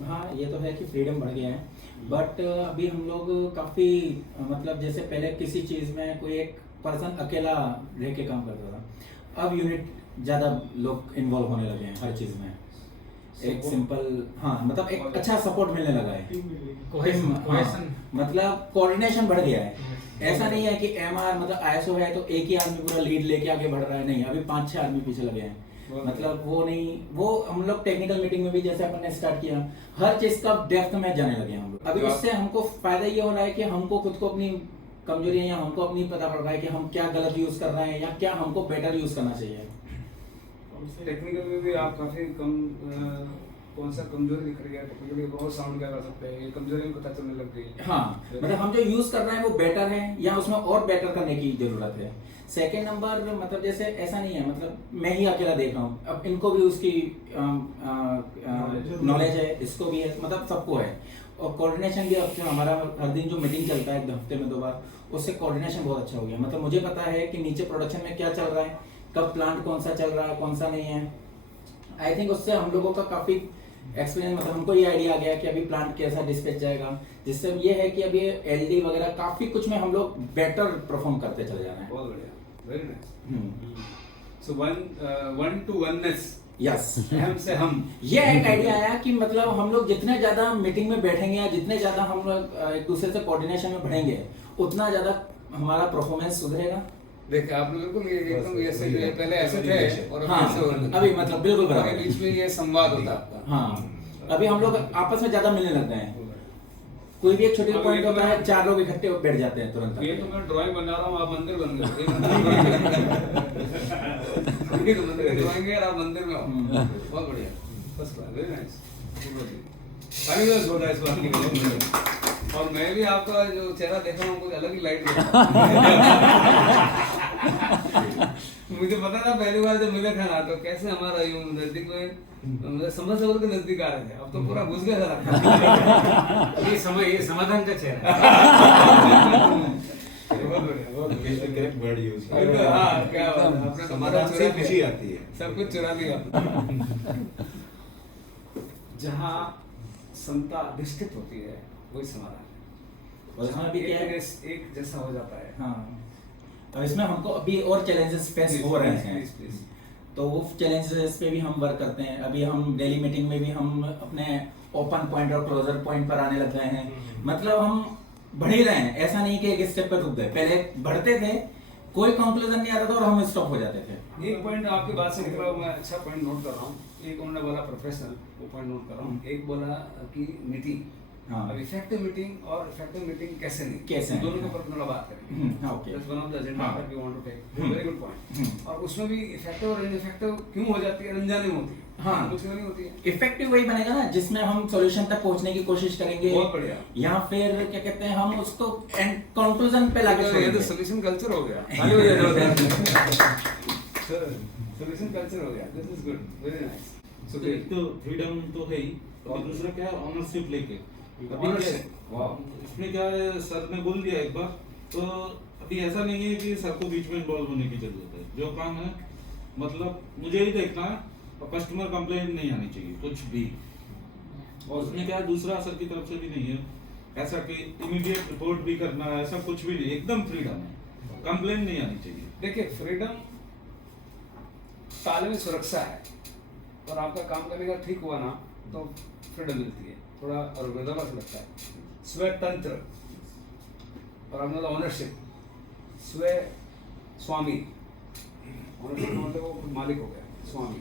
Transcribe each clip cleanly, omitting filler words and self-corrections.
हाँ, ये तो है कि फ्रीडम बढ़ गया है, बट अभी हम लोग काफ़ी मतलब जैसे पहले किसी चीज़ में कोई एक पर्सन अकेला रह के काम करता था, अब यूनिट ज़्यादा लोग इन्वॉल्व होने लगे हैं हर चीज़ में। एक सिंपल, हाँ मतलब एक अच्छा सपोर्ट मिलने लगा है। कोहेशन मतलब कोऑर्डिनेशन बढ़ गया है। ऐसा नहीं है कि एमआर मतलब आईएसओ है तो एक ही आदमी पूरा लीड लेके आगे बढ़ रहा है, नहीं, अभी 5-6 आदमी पीछे लगे हैं। मतलब वो नहीं, वो हम लोग टेक्निकल मीटिंग में भी जैसे अपन ने स्टार्ट किया, हर चीज का डेप्थ में जाने लगे हैं हम लोग। अभी उससे हमको फायदा ये हो रहा है कि हमको खुद को अपनी कमजोरी या हमको अपनी पता पड़ रहा है कि हम क्या गलत यूज कर रहे हैं या क्या हमको बेटर यूज करना चाहिए। टेक्निकल में भी आप काफी कम कौन सा कमजोरी दिख रही है, टेक्निकली बहुत साउंड क्या कर सकते हैं, ये कमजोरी भी पता चलने लग गई। हाँ, मतलब हम जो यूज कर रहे हैं वो बेटर है या उसमें और बेटर करने की जरूरत है। सेकेंड नंबर मतलब जैसे ऐसा नहीं है मतलब मैं ही अकेला देख रहा हूँ, अब इनको भी उसकी नॉलेज है, इसको भी है, मतलब सबको है। और कोऑर्डिनेशन भी अब हमारा हर दिन जो मीटिंग चलता है हफ्ते में 2 बार, उससे कोऑर्डिनेशन बहुत अच्छा हो गया। मतलब मुझे पता है कि नीचे प्रोडक्शन में क्या चल रहा है, कब प्लांट कौन सा चल रहा है कौन सा नहीं है। आई थिंक उससे हम लोगों का काफी एक्सपीरियंस, मतलब हमको ये आइडिया आ गया कि अभी प्लांट कैसा डिस्पैच जाएगा, जिससे ये है कि अभी एलडी वगैरह काफी कुछ में हम लोग बेटर परफॉर्म करते चले जा रहे हैं। बहुत बढ़िया, very nice. So one two oneness, yes, हम से हम, ये एक आइडिया आया कि मतलब हम लोग जितने ज्यादा मीटिंग में बैठेंगे या जितने ज्यादा हम लोग एक दूसरे से कोऑर्डिनेशन में बढ़ेंगे, उतना ज्यादा हमारा परफॉर्मेंस सुधरेगा। देखिए आपने बिल्कुल ये एकदम ऐसे पहले ऐसे थे और हाँ, अभी ऐसे होने लगे। अभी मतलब बिल्कुल बराबर आपके बीच में ये संवाद होता है आपका। हाँ, अभी हम लोग आपस में ज्यादा मिलने लग गए हैं। कोई भी एक छोटी अब पॉइंट ये तो होता है, मैं- 4 लोग इकट्ठे बैठ जाते हैं तुरंत। ये तो मैं ड्राइंग बना रहा हूँ, आप मंदिर बन गए। ये तो मंदिर की ड्राइंग है और आप मंदिर में हो। बहुत बढ़िया, first class, very nice. Thank you इस बात के लिए। और मैं भी आपका जो चेहरा देख रहा हूँ कुछ अलग ही लाइट मुझे पता था पहली बार जब मिले थे ना तो कैसे हमारा यूं नजदीक में, मतलब समझ से के नजदीक आ रहे थे, अब तो पूरा घुस गया था। ये समाधान का चेहरा बहुत बढ़िया, बहुत बढ़िया। करेक्ट वर्ड यूज बिल्कुल, हाँ, क्या बात है, आपने समाधान चुरा से लिया। खुशी आती है। सब कुछ चुरा लिया। जहाँ समता अधिष्ठित होती है वही समाधान है। और इसमें अभी क्या है, एक जैसा हो जाता है। हाँ, और इसमें हमको अभी और चैलेंजेस फेस हो रहे हैं, प्लीज। तो वो चैलेंजेस पे भी हम वर्क करते हैं। अभी हम डेली मीटिंग में भी हम अपने ओपन पॉइंट और क्लोजर पॉइंट पर आने लग गए हैं। मतलब हम बढ़ ही रहे हैं, ऐसा नहीं कि एक स्टेप पर रुक गए। पहले बढ़ते थे, कोई कंक्लूजन नहीं आता था और हम स्टॉप हो जाते थे। एक पॉइंट आपकी बात से निकला, मैं अच्छा पॉइंट नोट कर रहा हूँ। एक उन्होंने बोला प्रोफेशनल, वो पॉइंट नोट कर रहा हूँ। एक बोला कि मीटिंग, हाँ। अब इफेक्टिव मीटिंग और इफेक्टिव मीटिंग कैसे नहीं, कैसे दोनों नहीं, के ऊपर थोड़ा बात करेंगे। हाँ, okay. That's one of the agenda हाँ। that we want to take. Hmm. Very good point. हम्म। और उसमें भी इफेक्टिव और इनइफेक्टिव क्यों हो जाती है, अनजाने में होती है। हाँ। कुछ नहीं होती है। इफेक्टिव वही बनेगा ना जिसमें हम सॉल्यूशन तक पहुंचने की कोशिश करेंगे, बहुत बढ़िया। या फिर क्या कहते हैं हम उसको एंड कंक्लूजन पे लाके ये तो छोड़ेंगे। सॉल्यूशन कल्चर हो गया। ताली बजा दो। सॉल्यूशन कल्चर हो गया। This is good, very nice. तो एक तो फ्रीडम तो है ही, और दूसरा क्या है, ऑनरशिप लेके। अभी Ownership, wow. इसमें क्या है, सर ने बोल दिया एक बार, तो अभी ऐसा नहीं है कि सर को बीच में इन्वॉल्व होने की जरूरत है। जो काम है मतलब मुझे ही देखना है, और कस्टमर कंप्लेंट नहीं आनी चाहिए कुछ भी। और उसमें क्या है, दूसरा सर की तरफ से भी नहीं है ऐसा कि इमीडिएट रिपोर्ट भी करना है, ऐसा कुछ भी नहीं, एकदम फ्रीडम है, कंप्लेंट नहीं आनी चाहिए। देखिए फ्रीडम ताले में सुरक्षा है, और आपका काम करने का ठीक हुआ ना तो फ्रीडम मिलती है। थोड़ा और वेदवास लगता है स्वतंत्र, और आपने ऑनरशिप, स्व स्वामी। ऑनरशिप मतलब वो खुद मालिक हो गया, स्वामी।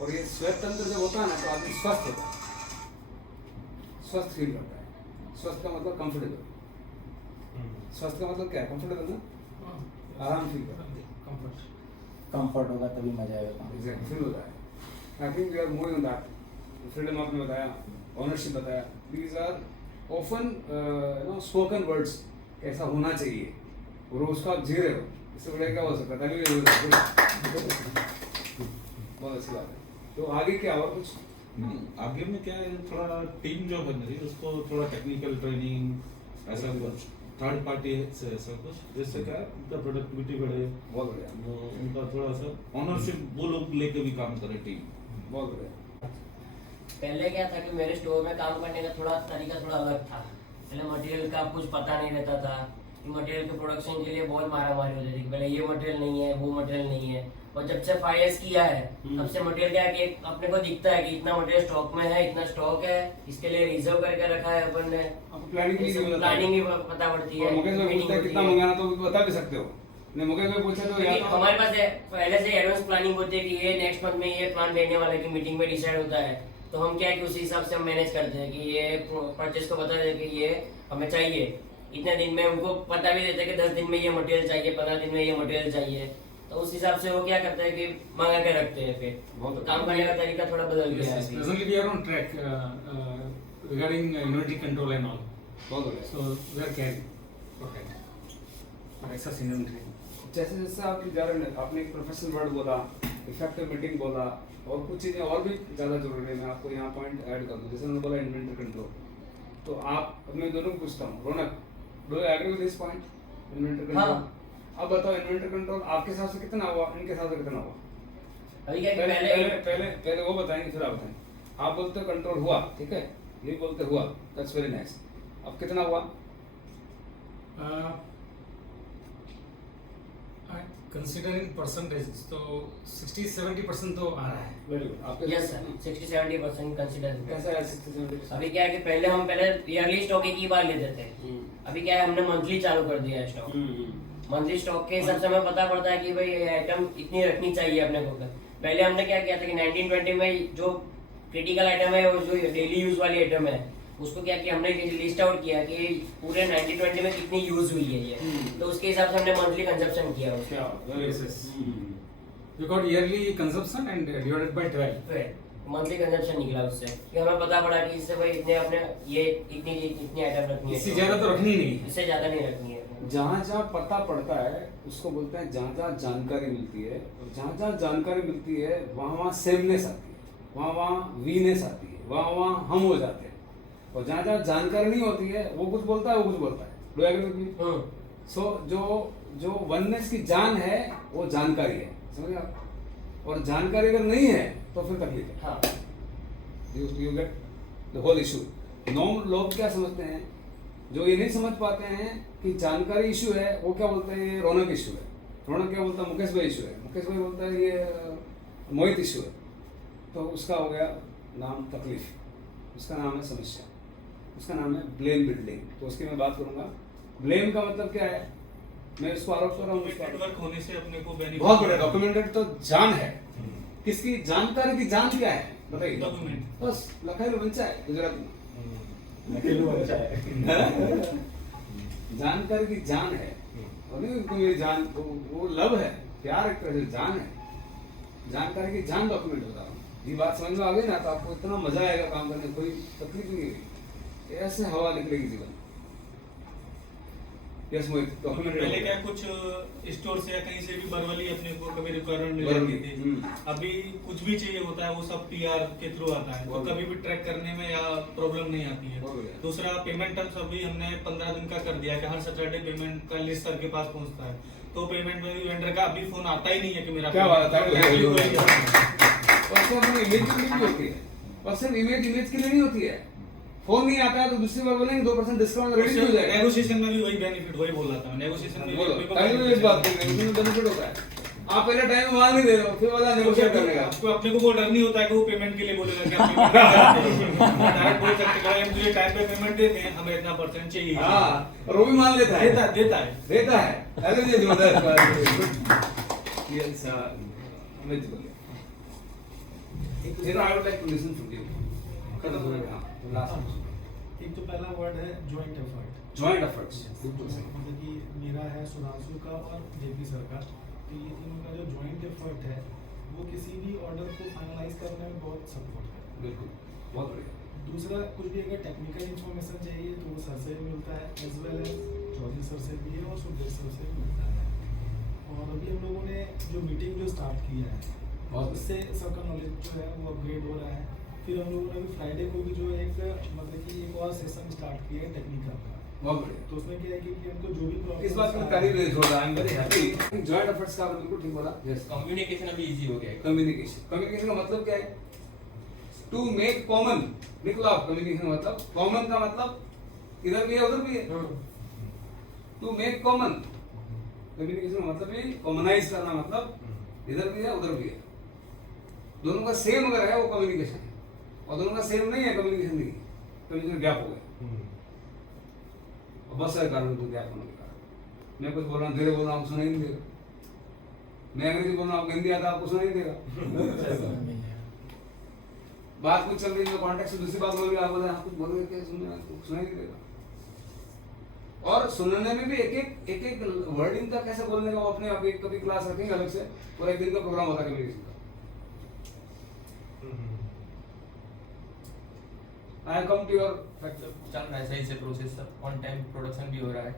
और ये स्वतंत्र जब होता है ना तो आदमी स्वस्थ होता है, स्वस्थ फील करता है। स्वस्थ का मतलब कंफर्टेबल। स्वस्थ का मतलब क्या है, कंफर्टेबल ना, आराम फील करता है। कंफर्ट होगा तभी मजा आएगा। एग्जैक्टली फील होता है। I think we are moving on that. Freedom आपने बताया, ऑनरशिप बताया, these are often spoken words. ऐसा होना चाहिए और उसको आप जी रहे हो, इससे बड़ा क्या हो सकता है। बहुत अच्छी बात है। तो आगे क्या और कुछ? नहीं, आगे में क्या है, थोड़ा टीम जो है मेरी, उसको थोड़ा टेक्निकल ट्रेनिंग ऐसा कुछ, थर्ड पार्टी से ऐसा कुछ, जिससे क्या है उनका प्रोडक्टिविटी बढ़े, बहुत बढ़िया, वो उनका थोड़ा सा ऑनरशिप वो लोग लेके भी काम करे टीम। बहुत बढ़िया। पहले क्या था कि मेरे स्टोर में काम करने का थोड़ा तरीका थोड़ा अलग था। पहले मटेरियल का कुछ पता नहीं रहता था कि मटेरियल के प्रोडक्शन के लिए बहुत मारामारी होती थी। पहले ये मटेरियल नहीं है, वो मटेरियल नहीं है। और जब से 5S किया है तब से मटेरियल क्या है कि अपने को दिखता है कि इतना मटेरियल स्टॉक में है, इतना स्टॉक है, इसके लिए रिजर्व करके रखा है अपन ने। आपको प्लानिंग भी नहीं प्लानिंग भी पता पड़ती है। और मुकेश भाई पूछता है meeting कितना होती है। मंगाना तो बता भी सकते हो। नहीं मुकेश भाई पूछा तो या क्योंकि तो हमारे पास पहले से एडवांस प्लानिंग होती है कि ये नेक्स्ट मंथ में ये प्लान देने वाला है कि मीटिंग में डिसाइड होता है। तो हम क्या है कि उसी हिसाब से हम मैनेज करते हैं कि ये परचेज को बता दें कि ये हमें चाहिए इतने दिन में। उनको पता भी देते हैं कि 10 दिन में ये मटेरियल चाहिए, 15 दिन में ये मटेरियल चाहिए। तो उस हिसाब से वो क्या करते हैं कि मंगा के रखते हैं। फिर बहुत तो काम करने का तरीका थोड़ा बदल Yes, गया है yes. अभी। Presently we are on track regarding inventory control and all. बहुत बढ़िया। So we are carrying. Okay. For excess inventory. जैसे जैसे आप जा रहे हैं, आपने एक प्रोफेशनल वर्ड बोला, इफेक्टिव मीटिंग बोला, और कुछ चीज़ें और भी ज़्यादा जरूरी है। मैं आपको यहाँ पॉइंट ऐड कर दूँ। जैसे मैंने बोला इन्वेंटरी कंट्रोल, तो आप अब मैं दोनों को पूछता हूँ, Raunak, do you agree with this point inventory control? हाँ। अब बताओ इन्वेंटरी कंट्रोल आपके हिसाब से कितना हुआ, इनके हिसाब से कितना हुआ? अभी क्या है कि पहले पहले पहले पहले पहले वो बताएंगे फिर आप बताएं। आप बोलते हो कंट्रोल हुआ, ठीक है, ये बोलते हुआ, दैट्स वेरी नाइस। अब कितना हुआ? Considering percentages, तो 60-70% तो आ रहा है. Very good. आपके यस सर 60-70% कंसीडर। कैसा है 60-70%? अभी क्या है कि पहले हम ईयरली स्टॉक एक ही बार लेते थे। अभी क्या है हमने मंथली चालू कर दिया है स्टॉक। मंथली स्टॉक के हिसाब से हमें पता पड़ता है कि भाई ये आइटम इतनी रखनी चाहिए अपने को। पहले हमने क्या किया था कि 1920 में जो क्रिटिकल आइटम है और जो डेली यूज वाली आइटम है उसको क्या किया हमने लिस्ट आउट किया कि पूरे 1920 में कितनी यूज हुई है ये। तो उसके हिसाब से हमने मंथली कंजप्शन किया उसका। क्या? Yes, yes. We got yearly consumption and divided by 12. Monthly consumption निकला उससे कि हमें पता पड़ा कि इससे भाई इतने अपने ये इतनी आइटम रखनी है। इससे ज्यादा तो रखनी ही नहीं है. इससे ज्यादा नहीं रखनी है। जहाँ जहाँ पता पड़ता है उसको बोलते हैं जहाँ जहाँ जानकारी मिलती है, और जहाँ जहाँ जानकारी मिलती है वहाँ वहाँ सेमनेस आती है, वहाँ वहाँ वीनेस आती है, वहाँ वहाँ हम हो जाते हैं। और जहाँ जहाँ जानकारी नहीं होती है वो कुछ बोलता है, वो कुछ बोलता है। Do agree with me? So जो वननेस की जान है वो जानकारी है, समझे आप? और जानकारी अगर नहीं है तो फिर तकलीफ है। हाँ you get the whole issue. Normal लोग क्या समझते हैं, जो ये नहीं समझ पाते हैं कि जानकारी इशू है, वो क्या बोलते हैं ये रौनक इशू है। रौनक क्या बोलता है मुकेश भाई इशू है, मुकेश भाई बोलता है ये मोहित इशू है। तो उसका हो गया नाम तकलीफ, उसका नाम है समस्या, उसका नाम है ब्लेम बिल्डिंग। तो उसकी मैं बात करूंगा। ब्लेम का मतलब क्या है? मैं इसको आरोप कर रहा हूँ, उसको नेटवर्क होने से अपने को बेनिफिट बहुत बड़ा डॉक्यूमेंटेड तो जान है। किसकी जानकारी की जान क्या है बताइए? डॉक्यूमेंट। बस लखाई बंचा है गुजरात में। जानकारी की जान है, और नहीं कोई ये जान वो लव है, प्यार एक तरह से जान है। जानकारी की जान डॉक्यूमेंट बता रहा हूँ। ये बात समझ में आ गई ना तो आपको इतना मजा आएगा काम करने में, कोई तकलीफ नहीं होगी, ऐसे हवा निकलेगी जीवन। यस मोहित, डॉक्यूमेंट पहले क्या कुछ स्टोर से या कहीं से भी बरवली अपने को कभी रिक्वायरमेंट मिल जाती थी। अभी कुछ भी चाहिए होता है वो सब पीआर के थ्रू आता है, तो कभी भी ट्रैक करने में या प्रॉब्लम नहीं आती है। दूसरा पेमेंट टर्म्स अभी हमने 15 दिन का कर दिया कि हर सैटरडे पेमेंट का लिस्ट सर के पास पहुंचता है। तो पेमेंट में भी वेंडर का अभी फोन आता ही नहीं है कि मेरा क्या बात है? payment इमेज के लिए भी होती है, और सिर्फ इमेज के लिए नहीं होती है। फोन नहीं आता है तो दूसरी बार बोलेंगे 2% डिस्काउंट रेडी हो जाएगा। नेगोशिएशन में भी वही बेनिफिट वही बोल रहा था। नेगोशिएशन में बोलो, भी टाइम में इस बात को उसमें बेनिफिट होता है। आप पहले टाइम में माल नहीं दे रहे हो, फिर वाला नेगोशिएट करने का। आपको अपने को वो डर नहीं होता है कि वो पेमेंट के लिए बोलेगा कि आप पेमेंट डायरेक्ट बोल सकते हैं हम तुझे टाइम पे पेमेंट देते हैं, हमें इतना परसेंट चाहिए। हाँ, और वो भी मान लेता है, देता है। अरे ये जबरदस्त बात है। ये अमित बोलिए। You know, I would like to listen from you. खत्म हो गया। लास्ट एक तो पहला वर्ड है जॉइंट एफर्ट। जॉइंट एफर्ट्स, मतलब कि मेरा है, सुधांशु का और जेपी सर का। तो ये तीनों का जो जॉइंट एफर्ट है वो किसी भी ऑर्डर को फाइनलाइज करने में बहुत सपोर्ट है। बिल्कुल, बहुत बढ़िया। दूसरा कुछ भी अगर टेक्निकल इन्फॉर्मेशन चाहिए तो वो सर से भी मिलता है, as well as Chaudhary sir से भी है और सुखदेव सर से भी मिलता है। और अभी हम लोगों ने जो मीटिंग जो स्टार्ट किया है उससे सबका नॉलेज जो है वो अपग्रेड हो रहा है। फिर हम लोगों ने अभी फ्राइडे को भी जो एक मतलब कि एक और सेशन स्टार्ट किया है टेक्निकल का। बहुत बढ़िया। तो उसमें क्या है कि हमको जो भी प्रॉब्लम इस बात में तारीफ नहीं छोड़ रहा, I am very happy. Joint efforts का बिल्कुल ठीक बोला। यस, कम्युनिकेशन अभी इजी हो गया है। कम्युनिकेशन का मतलब क्या है? टू मेक कॉमन, निकला कम्युनिकेशन मतलब कॉमन का मतलब इधर भी है उधर भी है। टू मेक कॉमन कम्युनिकेशन मतलब ये कॉमनाइज करना, मतलब इधर भी है उधर भी है, दोनों का सेम अगर है वो कम्युनिकेशन है, और दोनों का सेम नहीं है कम्युनिकेशन नहीं, कम्युनिकेशन गैप हो गया। और बहुत सारे कारण तो गैप होने के कारण, मैं कुछ बोल रहा हूँ धीरे बोल रहा हूँ, सुनाई नहीं देगा, मैं अंग्रेजी बोल रहा हूँ, आपको हिंदी आता है आपको सुनाई नहीं देगा। बात कुछ चल रही है कॉन्टेक्स्ट से दूसरी बात बोल रही है, आप बोल रहे हैं आप कुछ बोल रहे हैं, क्या सुनने आपको सुनाई नहीं देगा। और सुनने में भी एक एक वर्डिंग का कैसे बोलने का, वो अपने आप एक कभी क्लास रखेंगे अलग से, पूरा एक दिन का प्रोग्राम होता है कम्युनिकेशन का। आई कम टू योर चल रहा है सही से प्रोसेस, सब ऑन टाइम प्रोडक्शन भी हो रहा है।